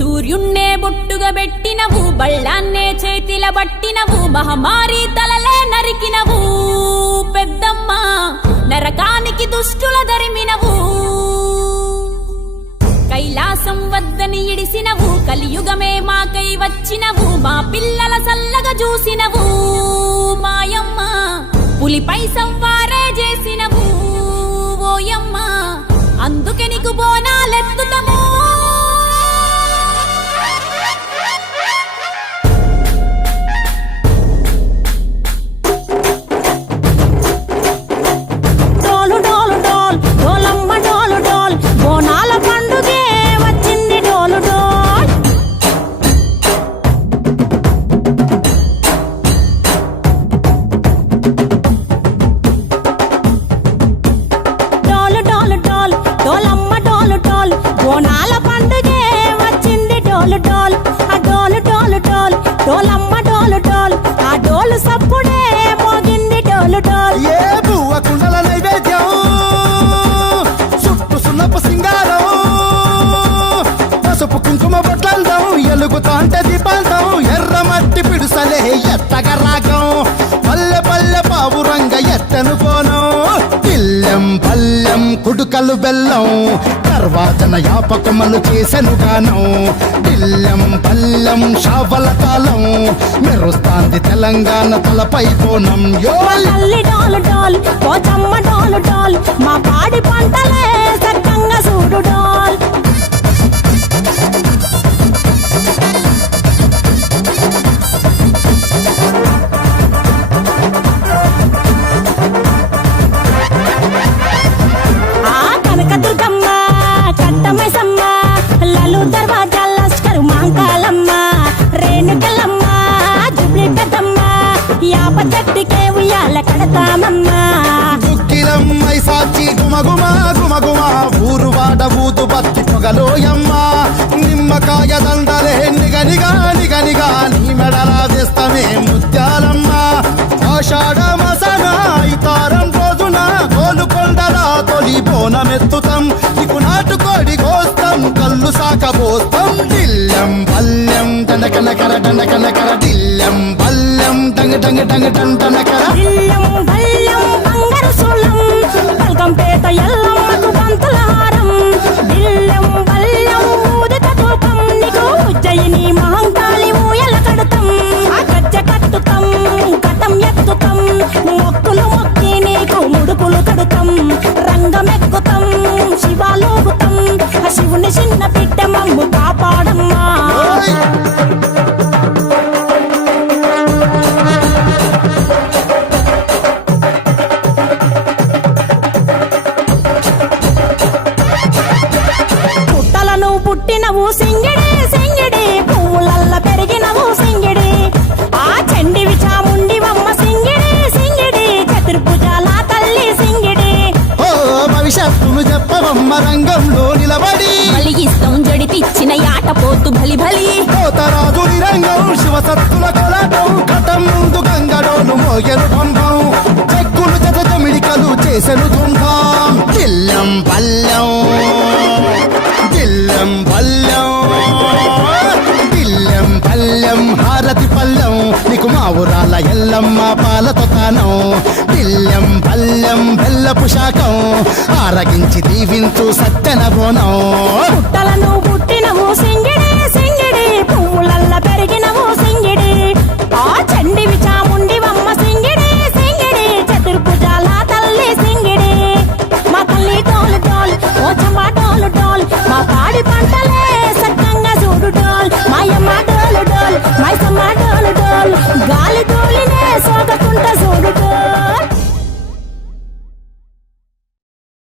సూర్యున్నే బొట్టుగా పెట్టినవు, బళ్ళాన్నే చేతిల పట్టినవు, మహమారి తలలే నరికినవు పెద్దమ్మ, నరకానికి దుష్టుల దరిమినవు. కైలాసం వద్దని ఇడిసినవు, కలియుగమే మాకై వచ్చినవు, మా పిల్లల సల్లగా చూసినవు మాయమ్మ, పులిపై సంవారే చేసినవు ఓయమ్మ, అందుకే నీకు బోనాలెత్తుతము. ఎర్రమట్టి పిడుసలే ఎత్తగా రాగం, పల్లె పల్లె పావురంగ ఎత్తను కోనం, ఇల్లెం పల్లెం కుడుకలు బెల్లం, తర్వాతన యాపకమలు చేసెను గానం, ఇల్లెం పల్లెం షావల కాలం, మెరుస్తాంది తెలంగాణ తలపై కోణం. మా పాడి పంటలే సక్కంగా చూడు డాల్. దుక్కిలమ్మై సాచి గుమగుమ గుమగుమ, ఊరు వాడ ఊదు బత్తి పొగలోయమ్మ, నిమ్మకాయ దండలే నిగనిగా నిగనిగా, నీ మెడలా వేస్తమే ముత్యాలమ్మ, ఆషాఢ మసన ఇతారం రోజున గోలుకొండలా తొలి బోనమెత్తుతాం, నీకు నాటుకోడి కోస్తాం, కళ్ళు సాకబోస్తాం, దిల్లెం పల్లెం దండకనకర దండకనకర, దిల్లెం పల్లెం డంగ డంగ డంగ డండనకర, పల్కంపేట ఎల్లమ్మకు పంతుల హారం, బిల్లెం బల్లెం ఊదిత ధూపం, నీకు ఉజ్జయిని మహంకాళి ఊయల కడతాం, గజ్జ కట్టుతాం కటం ఎత్తుతాం, మొక్కులు మొక్కి నీకు ముడుపులు కడుతాం, రంగమెక్కుతాం శివాలోగుతాం, శివుని చిన్న బిడ్డ మమ్ము కాపాడమ్మా. పుట్టినవు సింగిడి సింగిడి, పువ్వులల్ల పెరిగినవు సింగిడి, ఆ చండివి చాముండివమ్మ సింగిడి సింగిడి, చతుర్భుజాల తల్లి సింగిడి. ఓ భవిష్యత్తును చెప్పవమ్మ రంగంలో నిలబడి, బలిగిస్తాం జడితిచ్చిన యాట పోతు బలి బలి, కోతరాజు రంగం శివసత్తుల కొలటం, కటం ముందు గంగడోను మోగెను పంపం, చెక్కులు జత జమిడికలు చేసెను తుంభం, దిల్లెం పల్లెం దిల్లెం పల్లెం దిల్లెం పల్లెం హారతి పల్లెం, నీకు మా ఊరాల ఎల్లమ్మ పాలతో తానం, దిల్లెం పల్లెం బెల్లపు శాఖం, ఆరగించి దీవించు సత్తెన బోనం. పుట్టలను పుట్టినవు సింగిడి సింగిడి, పువ్వులల్ల పెరిగినవు సింగిడి, ఆ చండివి చాముండివమ్మ సింగిడి సింగిడి, చతుర్భుజాల తల్లి సింగిడి, మా తల్లి టోలు టోల్ ఓ చంబాట